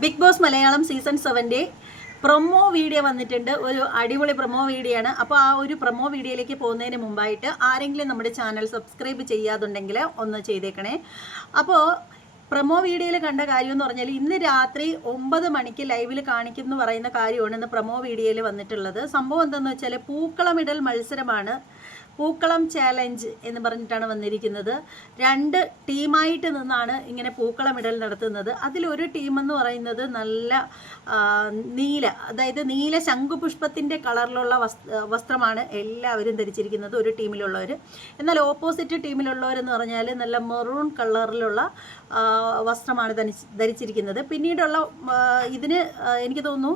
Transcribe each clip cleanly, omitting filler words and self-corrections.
Big Boss Malayalam season 7 promo video വന്നിട്ടുണ്ട്. ഒരു അടിപൊളി പ്രൊമോ വീഡിയോ ആണ്. അപ്പോൾ ആ ഒരു പ്രൊമോ വീഡിയോയിലേക്ക് പോകുന്നതിന് മുമ്പായിട്ട് ആരെങ്കിലും നമ്മുടെ ചാനൽ സബ്സ്ക്രൈബ് ചെയ്യാതുണ്ടെങ്കിൽ ഒന്ന് ചെയ്തേക്കണേ. അപ്പോൾ പ്രൊമോ വീഡിയോയിൽ കണ്ട കാര്യം എന്ന് പറഞ്ഞാൽ ഇന്ന് രാത്രി 9 മണിക്ക് ലൈവിൽ കാണിക്കും എന്ന് പറയുന്ന കാര്യമാണ് ഇന്ന് പ്രൊമോ വീഡിയോയിൽ വന്നിട്ടുള്ളത്. സംഭവം എന്താണെന്ന് വെച്ചാൽ പൂക്കളമിടൽ മത്സരമാണ്. പൂക്കളം ചാലഞ്ച് എന്ന് പറഞ്ഞിട്ടാണ് വന്നിരിക്കുന്നത്. 2 ടീമായിട്ട് നിന്നാണ് ഇങ്ങനെ പൂക്കളമിടൽ നടത്തുന്നത്. അതിലൊരു ടീമെന്ന് പറയുന്നത് നല്ല നീല, അതായത് നീല ശംഖുപുഷ്പത്തിൻ്റെ കളറിലുള്ള വസ്ത്രമാണ് എല്ലാവരും ധരിച്ചിരിക്കുന്നത് ഒരു ടീമിലുള്ളവർ. എന്നാൽ ഓപ്പോസിറ്റ് ടീമിലുള്ളവരെന്ന് പറഞ്ഞാൽ നല്ല മെറൂൺ കളറിലുള്ള വസ്ത്രമാണ് ധരിച്ചിരിക്കുന്നത്. പിന്നീടുള്ള ഇതിന് എനിക്ക് തോന്നുന്നു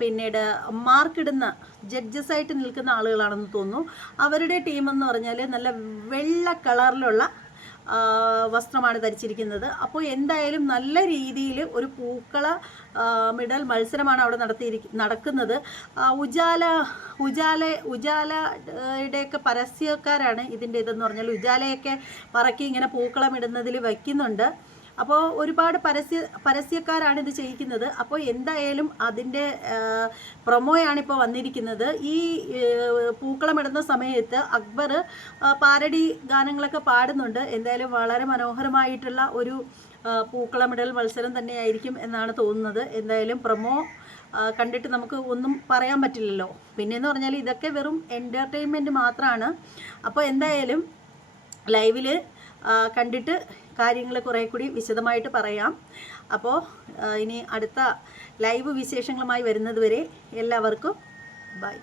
പിന്നീട് മാർക്കിടുന്ന ജഡ്ജസായിട്ട് നിൽക്കുന്ന ആളുകളാണെന്ന് തോന്നുന്നു. അവരുടെ ടീമെന്ന് പറഞ്ഞാൽ നല്ല വെള്ള കളറിലുള്ള വസ്ത്രമാണ് ധരിച്ചിരിക്കുന്നത്. അപ്പോൾ എന്തായാലും നല്ല രീതിയിൽ ഒരു പൂക്കള മിടൽ മത്സരമാണ് അവിടെ നടക്കുന്നത്. ഉജാലയുടെയൊക്കെ പരസ്യക്കാരാണ് ഇതിൻ്റെ ഇതെന്ന് പറഞ്ഞാൽ ഉജാലയൊക്കെ പറക്കി ഇങ്ങനെ പൂക്കളം ഇടുന്നതിൽ വയ്ക്കുന്നുണ്ട്. അപ്പോൾ ഒരുപാട് പരസ്യക്കാരാണ് ഇത് ചെയ്യിക്കുന്നത്. അപ്പോൾ എന്തായാലും അതിൻ്റെ പ്രൊമോയാണിപ്പോൾ വന്നിരിക്കുന്നത്. ഈ പൂക്കളമിടുന്ന സമയത്ത് അക്ബർ പാരഡി ഗാനങ്ങളൊക്കെ പാടുന്നുണ്ട്. എന്തായാലും വളരെ മനോഹരമായിട്ടുള്ള ഒരു പൂക്കളമിടൽ മത്സരം തന്നെയായിരിക്കും എന്നാണ് തോന്നുന്നത്. എന്തായാലും പ്രൊമോ കണ്ടിട്ട് നമുക്ക് ഒന്നും പറയാൻ പറ്റില്ലല്ലോ. പിന്നെയെന്ന് പറഞ്ഞാൽ ഇതൊക്കെ വെറും എൻ്റർടൈൻമെൻറ്റ് മാത്രമാണ്. അപ്പോൾ എന്തായാലും ലൈവിൽ കണ്ടിട്ട് കാര്യങ്ങൾ കുറേ കൂടി വിശദമായിട്ട് പറയാം. അപ്പോൾ ഇനി അടുത്ത ലൈവ് വിശേഷങ്ങളുമായി വരുന്നത് വരെ എല്ലാവർക്കും ബൈ.